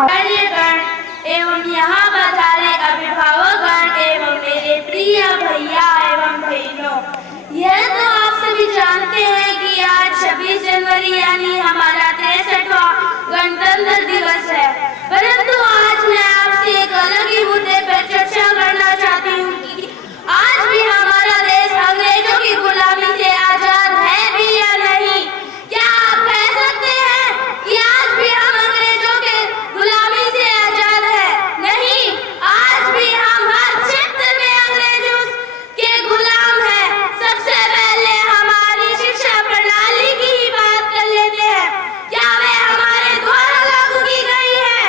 कार्यगण एवं यहाँ पधारे अभिभावकगण एवं मेरे प्रिय भैया एवं बहनों, यह तो आप सभी जानते हैं कि आज 26 जनवरी यानी हमारा 63वां गणतंत्र दिवस है। परंतु आज मैं आपसे एक अलग ही मुद्दे पर चर्चा करना चाहती हूँ कि आज भी हमारा देश अंग्रेजों की गुलामी से आजाद है भी या नहीं। क्या आप कह सकते हैं कि आज भी हम अंग्रेजों के गुलामी से आजाद है? नहीं, आज भी हम हर क्षेत्र में अंग्रेजों के गुलाम हैं। सबसे पहले हमारी शिक्षा प्रणाली की ही बात कर लेते हैं। क्या वे हमारे द्वारा लागू की गई है?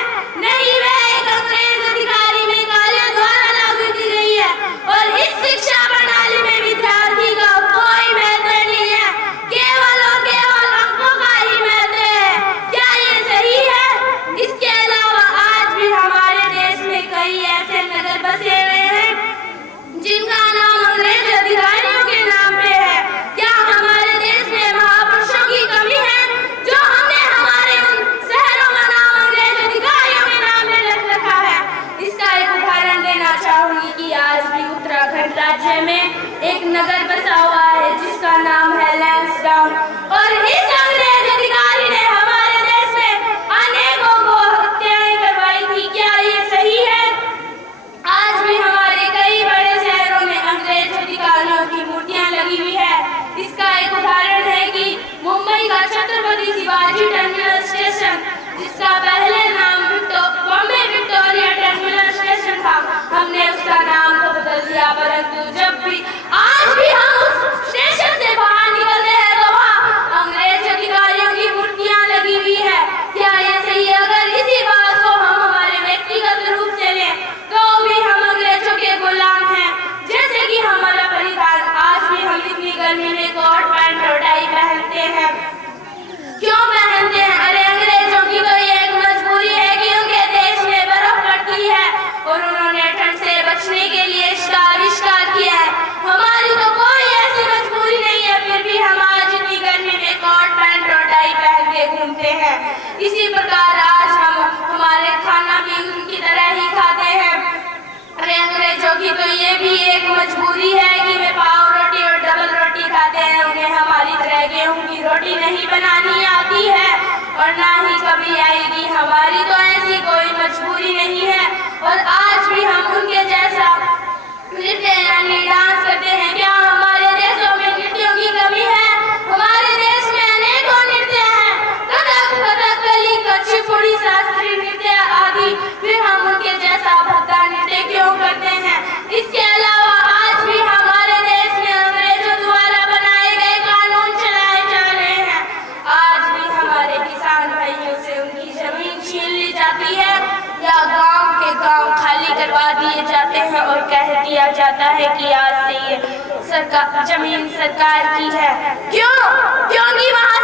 नहीं, वे एक अंग्रेज अधिकारी में काले द्वारा लागू की गई है और इस शिक्षा प्रणाली में विद्यार्थी का कोई महत्व नहीं है, केवल और केवल अंकों का ही महत्व है। क्या ये सही है? इसके अलावा आज भी हमारे देश में कई ऐसे नगर बसे हुए हैं जिनका नाम अंग्रेज अधिकारियों के नाम पे है। क्या हमारे देश में महापुरुषों की कमी है जो हमने हमारे उन शहरों का नाम अंग्रेज अधिकारियों के नाम में रख रखा है? इसका एक उदाहरण देना चाहूंगी कि आज भी उत्तराखंड राज्य में एक नगर बसा हुआ है जिसका नाम है लैंसडाउन, और इस अंग्रेज अधिकारी ने हमारे देश में अनेकों को हत्याएं करवाई थी। क्या ये सही है? आज भी हमारे कई बड़े शहरों में अंग्रेज अधिकारियों की मूर्तियां लगी हुई है। इसका एक उदाहरण है कि मुंबई का छत्रपति शिवाजी टर्मिनल स्टेशन, जिसका पहले नाम बॉम्बे विक्टोरिया टर्मिनल स्टेशन था, हमने उसका नाम तो बदल दिया, परंतु जब भी आज भी हम उस स्टेशन से बाहर निकलते हैं तो वहाँ अंग्रेज अधिकारियों की मूर्तियां लगी हुई है। क्या ये सही है? अगर इसी बात को हम हमारे व्यक्तिगत रूप से लें तो भी हम अंग्रेजों के गुलाम हैं। जैसे कि हमारा परिवार, आज भी हम इतनी गर्मी में कोट पैंट और टाई पहनते हैं। क्यों पहनते हैं? अरे अंग्रेजों की तो ये एक मजबूरी है कि उनके देश में बर्फ पड़ती है और उन्होंने ठंड से बचने के लिए इसका आविष्कार किया है। हमारी तो कोई ऐसी मजबूरी नहीं है, फिर भी हम आज इतनी गर्मी में कोट पैंट और टाई पहन के घूमते हैं। इसी प्रकार आज हम हमारे खाना भी उनकी तरह ही खाते हैं। अरे अंग्रेजों की तो ये भी एक मजबूरी है कि वे पाव रोटी और डबल रोटी खाते हैं। उन्हें हमारी तरह गेहूं की रोटी नहीं बनानी आती है और ना ही कभी आएगी। हमारी तो ऐसी कोई मजबूरी नहीं है और आज भी हम उनके जैसा नृत्य यानी डांस करते हैं। क्या हमारे देशों में नृत्यों की कमी है? हमारे देश में अनेकों नृत्य हैं, कथक, कथकली, कुचिपुड़ी, शास्त्रीय नृत्य आदि। फिर हम उनके जैसा भद्दा नृत्य क्यों करते हैं? इसके अलावा आज भी हमारे देश में अंग्रेजों द्वारा बनाए गए कानून चलाए जा रहे हैं। आज भी हमारे किसान भाइयों से उनकी जमीन छीन ली जाती है या गांव के गांव खाली करवा दिए जाते हैं और कह दिया जाता है कि आज से ये जमीन सरकार की है। क्यों? क्योंकि वहां